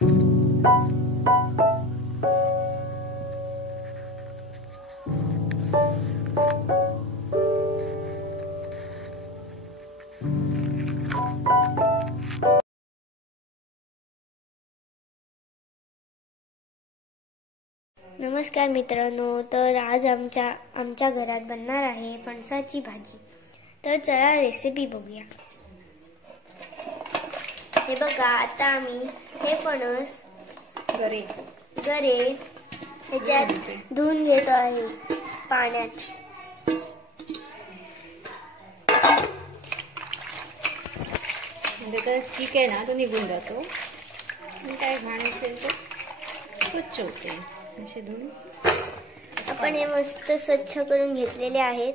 नमस्कार मित्रांनो, तर आज आमच्या घरात बनणार आहे फणसाची भाजी। तर चला रेसिपी बघूया। हे बघा, आता आम्ही हे फणस गरे ह्याच्यात धुवून घेतो आहे पाण्यात। म्हणजे ठीक आहे ना, तो निघून जातो। काय घाण असेल तर स्वच्छ होते असे धुवून। आपण हे मस्त स्वच्छ करून घेतलेले आहेत।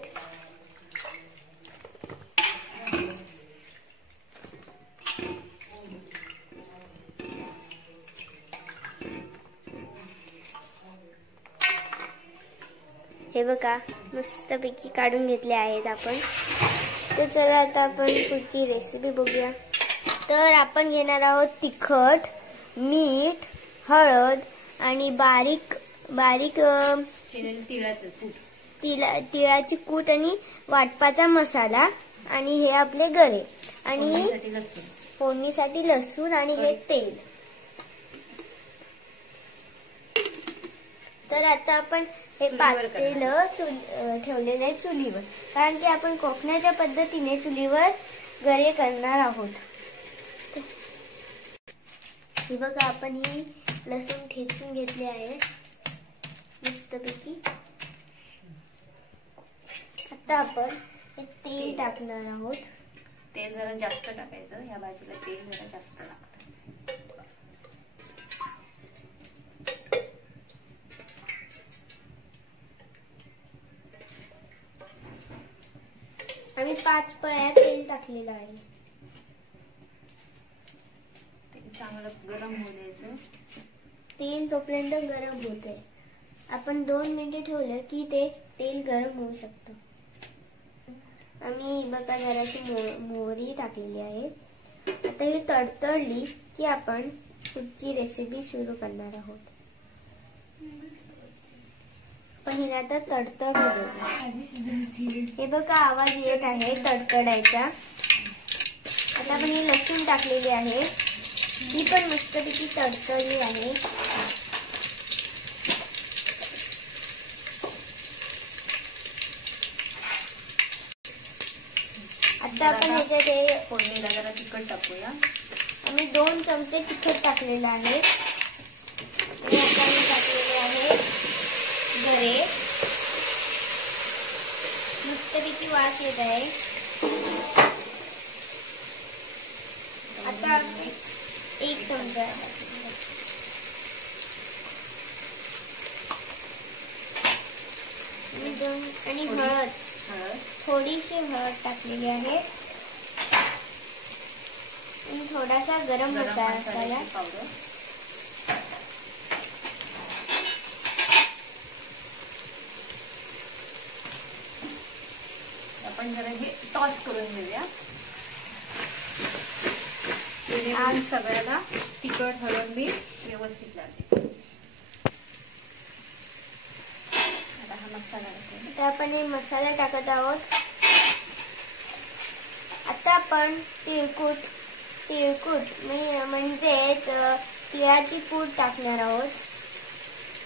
हे बघा, मस्तपैकी काढून घेतले आहेत आपण। तर चला आता आपण पुढची रेसिपी बघूया। तर आपण घेणार आहोत तिखट, मीठ, हळद आणि बारीक तिळाची कूट आणि वाटपाचा मसाला आणि हे आपले गरे आणि फोडणीसाठी लसूण आणि हे तेल। तर आता आपण हे पातेलं ठेवलेले आहे चुलीवर, कारण की आपण कोकणाच्या पद्धतीने चुलीवर गरे करणार आहोत। हे बघा, आपण ही लसूण ठेचून घेतले आहे मस्तपैकी। आता आपण हे तेल टाकणार आहोत। तेल जरा जास्त टाकायचं, ह्या भाजीला तेल जरा जास्त लागतं। आम्ही 5 पळ्या तेल टाकलेलं आहे। तेल चांगलं गरम होऊ द्यायचं। तेल तोपर्यंत गरम होते। आपण 2 मिनिटे ठेवलं की ते तेल गरम होऊ शकतं। आम्ही बघा जराशी मोहरी टाकलेली आहे। आता ही तडतडली की आपण पुढची रेसिपी सुरू करणार आहोत। पण हिला आता तडतड होईल। हे बघा, आवाज येत आहे तडतडायचा। आता आपण ही लसूण टाकलेली आहे, ही पण मस्तपैकी तडतडली आहे। आता आपण ह्याच्यात फोडणीला जरा तिखट टाकूया। आम्ही 2 चमचे तिखट टाकलेलं आहे। आता आम्ही टाकलेले आहे गरे। मस्तपैकी वास येत आहे। आता 1 चमचा आणि हळद, थोडीशी हळद टाकलेली आहे आणि थोडासा गरम मसाला पावडर। आपण जरा हे टॉस करून घेऊया, जेणेकरून सगळ्याला तिखट हळद मीठ व्यवस्थित लागेल। आता हा मसाला टाकूया। आता आपण हे मसाला टाकत आहोत। आता आपण तिळकूट म्हणजेच तिळाची पूड टाकणार आहोत।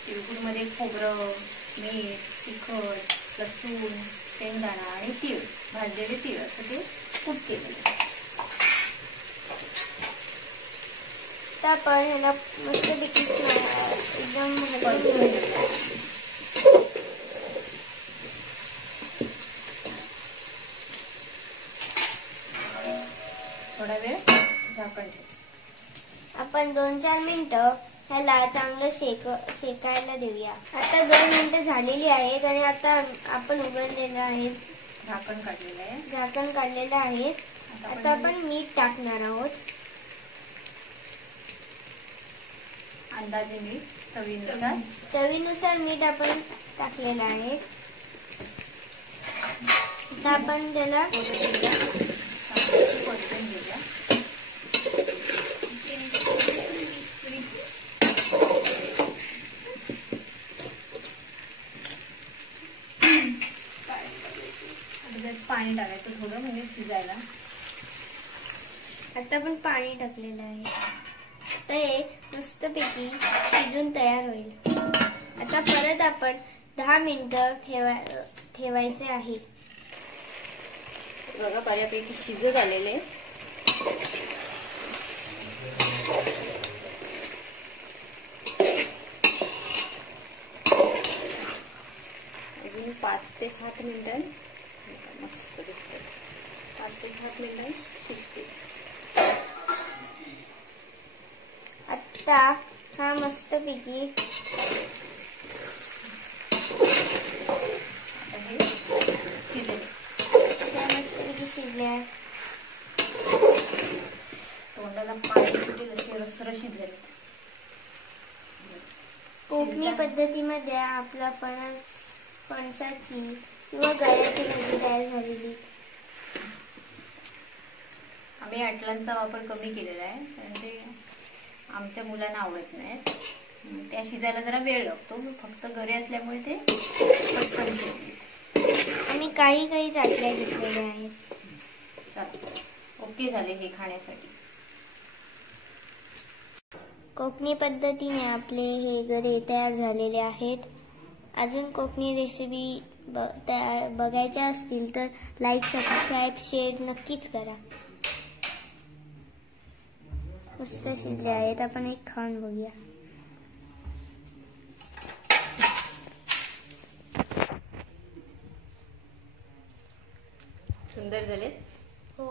तिळकूट मध्ये खोबरं, मीठ, तिखट, लसूण, शेंगदाणा आणि तीळ, भाजलेले तीळ असं ते कूट केलेलं। तर आपण ह्याला मस्तपैकी एकदम हलवून घेऊया। थोडा वेळ झाकण ठेवू। आपण 2-4 मिनिटं ह्याला चांगलं शेकायला देऊया। आता 2 मिनिटं झालेली आहेत आणि आता आपण उघडलेलं आहे, झाकण काढलेलं आहे। आता आपण मीठ टाकणार आहोत, अंदाजे मीठ चवीनुसार मीठ आपण टाकलेलं आहे। आता आपण त्याला टाकायचं थोडं म्हणजे शिजायला. आता आपण पाणी टाकलेलं आहे. तर हे मस्तपैकी शिजून तयार होईल. आता परत आपण 10 मिनिटं ठेवायचे आहे. बघा बऱ्यापैकी शिजत आलेले. अजून 5 ते 7 मिनिटं मस्त दिसते. 5 ते 7 मिनिटं शिजते. आता हा मस्तपैकी शिजले. तोंडाला पाणी सुटेल असे रसरशीत झाले. कोकणी पद्धतीमध्ये आपला फणसाची किंवा गऱ्याची भाजी तयार झालेली. आम्ही अटलांचा वापर कमी केलेला आहे कारण ते आमच्या मुलांना आवडत नाहीत. त्या शिजायला जरा वेळ लागतो. फक्त घरी असल्यामुळे ते पटकन शिजते. आणि काही चाटल्या घेतलेल्या आहेत. चला ओके झाले हे खाण्यासाठी. कोकणी पद्धतीने आपले हे गरे तयार झालेले आहेत. अजून कोकणी रेसिपी बघायच्या असतील तर लाईक, सबस्क्राईब, शेअर नक्कीच करा. मस्त शिजले आहेत. आपण एक खाऊन बघूया. सुंदर झाले. हो.